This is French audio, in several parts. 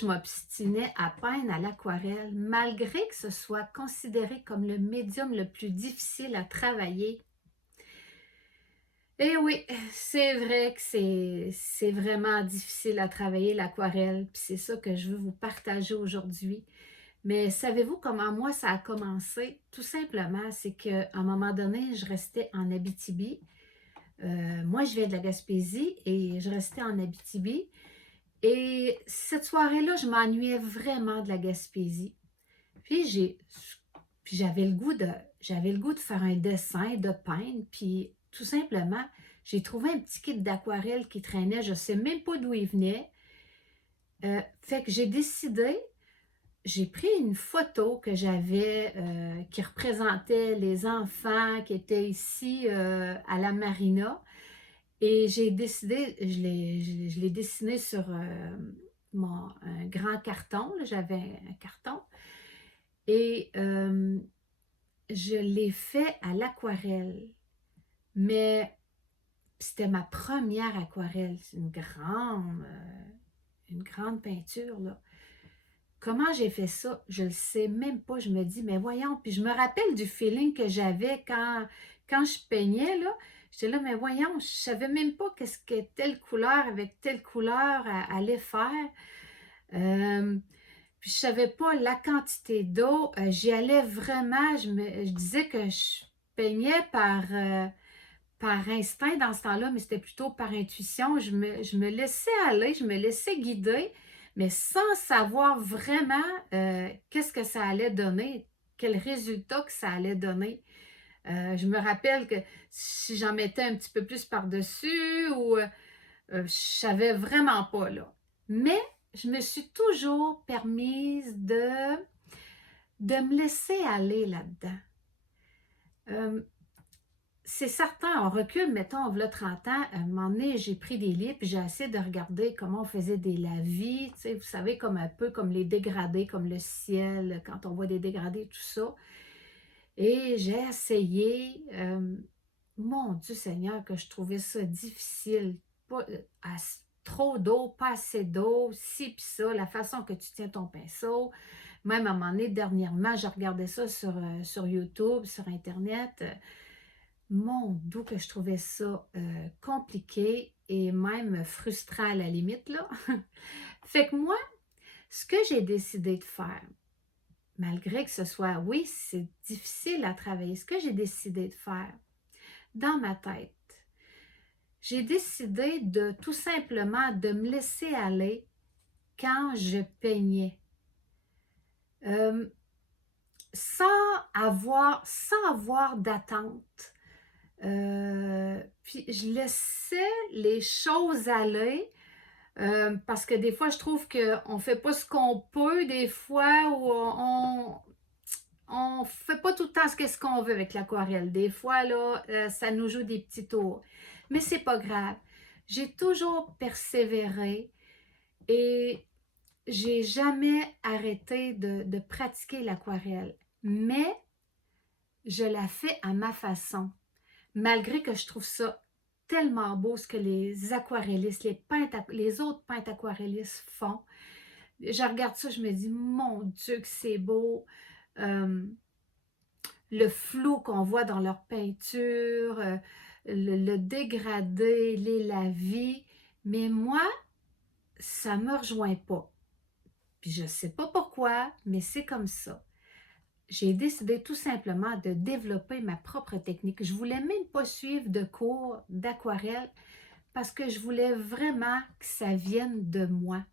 je m'obstinais à peindre à l'aquarelle, malgré que ce soit considéré comme le médium le plus difficile à travailler. Et oui, c'est vrai que c'est vraiment difficile à travailler l'aquarelle, puis c'est ça que je veux vous partager aujourd'hui. Mais savez-vous comment moi ça a commencé? Tout simplement, c'est qu'à un moment donné, je restais en Abitibi. Moi, je viens de la Gaspésie et je restais en Abitibi. Et cette soirée-là, je m'ennuyais vraiment de la Gaspésie. Puis j'ai puis j'avais le goût de faire un dessin, de peindre, puis tout simplement, j'ai trouvé un petit kit d'aquarelle qui traînait, je ne sais même pas d'où il venait. Fait que j'ai pris une photo que j'avais qui représentait les enfants qui étaient ici à la marina et j'ai décidé, je l'ai dessiné sur un grand carton, là, j'avais un carton et je l'ai fait à l'aquarelle. Mais c'était ma première aquarelle, c'est une grande peinture, là. Comment j'ai fait ça? Je ne le sais même pas. Je me dis, mais voyons. Puis je me rappelle du feeling que j'avais quand je peignais, là. J'étais là, mais voyons, je ne savais même pas qu'est-ce que telle couleur avec telle couleur allait faire. Euh, Puis je ne savais pas la quantité d'eau. J'y allais vraiment. Je disais que je peignais par instinct dans ce temps-là, mais c'était plutôt par intuition. Je me laissais aller, je me laissais guider, mais sans savoir vraiment qu'est-ce que ça allait donner, quel résultat que ça allait donner. Je me rappelle que si j'en mettais un petit peu plus par-dessus ou je savais vraiment pas là. Mais je me suis toujours permise de me laisser aller là-dedans. Euh, C'est certain, on recule, mettons, v'là 30 ans, à un moment donné, j'ai pris des livres, puis j'ai essayé de regarder comment on faisait des lavis, tu sais, vous savez, comme un peu comme les dégradés, comme le ciel, quand on voit des dégradés, tout ça. Et j'ai essayé, mon Dieu Seigneur, que je trouvais ça difficile. Pas, trop d'eau, pas assez d'eau, ci puis ça, la façon que tu tiens ton pinceau. Même à un moment donné, dernièrement, je regardais ça sur YouTube, sur Internet. Mon Dieu, que je trouvais ça compliqué et même frustrant à la limite, là. Fait que moi, ce que j'ai décidé de faire, malgré que ce soit, oui, c'est difficile à travailler, ce que j'ai décidé de faire dans ma tête, j'ai décidé de tout simplement de me laisser aller quand je peignais. Euh, sans avoir d'attente. Puis je laissais les choses aller parce que des fois, je trouve qu'on ne fait pas ce qu'on peut, des fois, ou on fait pas tout le temps ce qu'on veut avec l'aquarelle. Des fois, là, ça nous joue des petits tours. Mais c'est pas grave. J'ai toujours persévéré et j'ai jamais arrêté de pratiquer l'aquarelle. Mais je la fais à ma façon. Malgré que je trouve ça tellement beau ce que les aquarellistes, les autres peintres aquarellistes font. Je regarde ça, je me dis, mon Dieu, que c'est beau. Euh, le flou qu'on voit dans leur peinture, le dégradé, les lavis. Mais moi, ça ne me rejoint pas. Puis je ne sais pas pourquoi, mais c'est comme ça. J'ai décidé tout simplement de développer ma propre technique. Je ne voulais même pas suivre de cours d'aquarelle parce que je voulais vraiment que ça vienne de moi.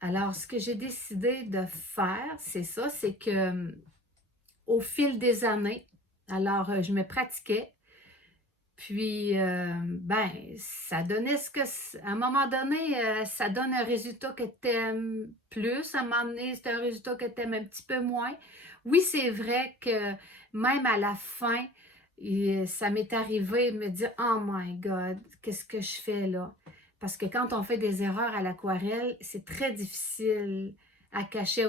Alors, ce que j'ai décidé de faire, c'est ça, c'est que au fil des années, alors je me pratiquais, puis ben, ça donnait à un moment donné, ça donne un résultat que tu aimes plus, à un moment donné, c'est un résultat que tu aimes un petit peu moins. Oui, c'est vrai que même à la fin, ça m'est arrivé de me dire, oh my God, qu'est-ce que je fais là? Parce que quand on fait des erreurs à l'aquarelle, c'est très difficile à cacher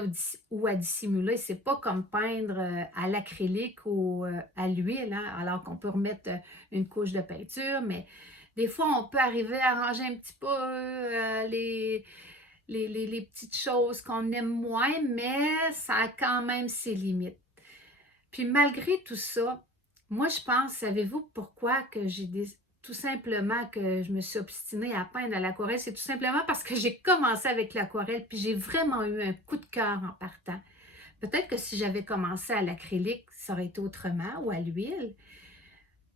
ou à dissimuler. C'est pas comme peindre à l'acrylique ou à l'huile, hein, alors qu'on peut remettre une couche de peinture, mais des fois, on peut arriver à ranger un petit peu les petites choses qu'on aime moins, mais ça a quand même ses limites. Puis malgré tout ça, moi je pense, savez-vous pourquoi que tout simplement que je me suis obstinée à peindre à l'aquarelle, c'est tout simplement parce que j'ai commencé avec l'aquarelle, puis j'ai vraiment eu un coup de cœur en partant. Peut-être que si j'avais commencé à l'acrylique, ça aurait été autrement, ou à l'huile.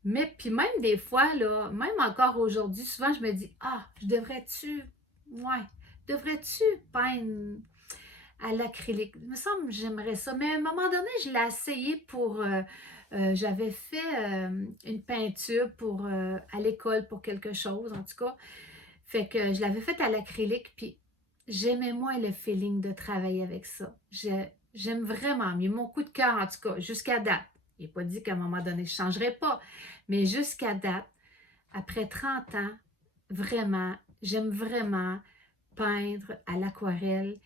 Mais puis même des fois, là, même encore aujourd'hui, souvent je me dis, ah, ouais, devrais-tu peindre à l'acrylique? Il me semble que j'aimerais ça. Mais à un moment donné, je l'ai essayé j'avais fait une peinture à l'école pour quelque chose, en tout cas. Fait que je l'avais faite à l'acrylique, puis j'aimais moins le feeling de travailler avec ça. J'aime vraiment mieux. Mon coup de cœur, en tout cas, jusqu'à date. Il n'est pas dit qu'à un moment donné, je ne changerai pas. Mais jusqu'à date, après 30 ans, vraiment, j'aime vraiment peindre à l'aquarelle.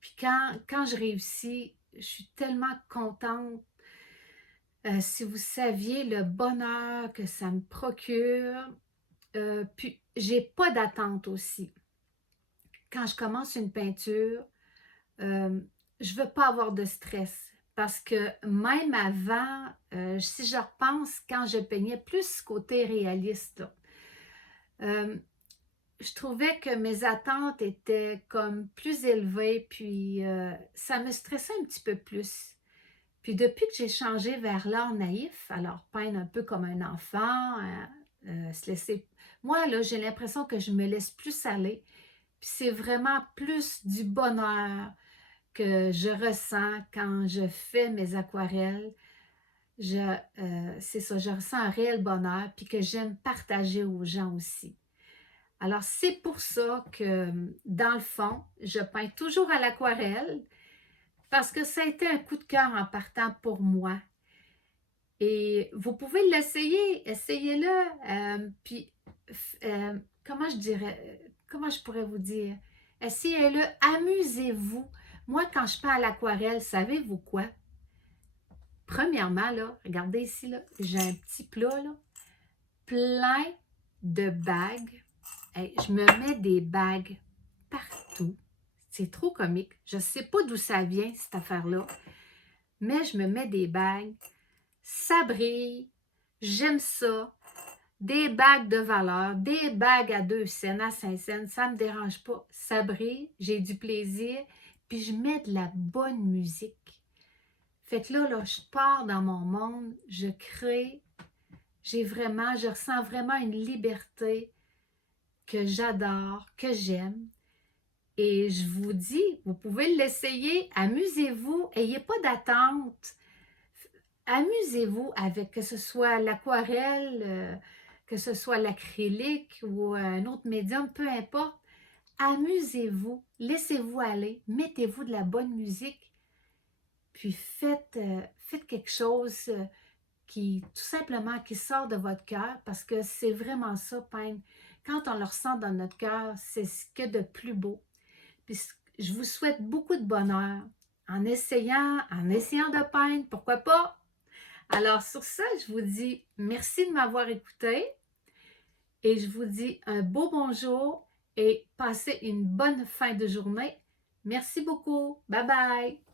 Puis quand je réussis, je suis tellement contente. Si vous saviez le bonheur que ça me procure, puis j'ai pas d'attente aussi. Quand je commence une peinture, je veux pas avoir de stress. Parce que même avant, si je repense quand je peignais plus côté réaliste, là, euh, je trouvais que mes attentes étaient comme plus élevées, puis ça me stressait un petit peu plus. Puis depuis que j'ai changé vers l'art naïf, alors peindre un peu comme un enfant, se laisser... Moi, là, j'ai l'impression que je me laisse plus aller. Puis c'est vraiment plus du bonheur que je ressens quand je fais mes aquarelles. C'est ça, je ressens un réel bonheur, puis que j'aime partager aux gens aussi. Alors, c'est pour ça que, dans le fond, je peins toujours à l'aquarelle, parce que ça a été un coup de cœur en partant pour moi. Et vous pouvez l'essayer, essayez-le. Puis, comment je dirais, comment je pourrais vous dire? Essayez-le, amusez-vous. Moi, quand je peins à l'aquarelle, savez-vous quoi? Premièrement, là, regardez ici, là, j'ai un petit plat, là, plein de bagues. Hey, je me mets des bagues partout. C'est trop comique. Je ne sais pas d'où ça vient, cette affaire-là. Mais je me mets des bagues. Ça brille. J'aime ça. Des bagues de valeur, des bagues à 2 cents, à 5 cents, ça ne me dérange pas. Ça brille, j'ai du plaisir, puis je mets de la bonne musique. Fait que là, je pars dans mon monde, je crée, je ressens vraiment une liberté que j'adore, que j'aime. Et je vous dis, vous pouvez l'essayer, amusez-vous, n'ayez pas d'attente. Amusez-vous avec, que ce soit l'aquarelle, que ce soit l'acrylique ou un autre médium, peu importe. Amusez-vous, laissez-vous aller, mettez-vous de la bonne musique, puis faites quelque chose tout simplement, qui sort de votre cœur, parce que c'est vraiment ça, peindre. Quand on le ressent dans notre cœur, c'est ce qu'il y a de plus beau. Puis je vous souhaite beaucoup de bonheur en essayant de peindre, pourquoi pas? Alors sur ça, je vous dis merci de m'avoir écouté et je vous dis un beau bonjour et passez une bonne fin de journée. Merci beaucoup. Bye bye.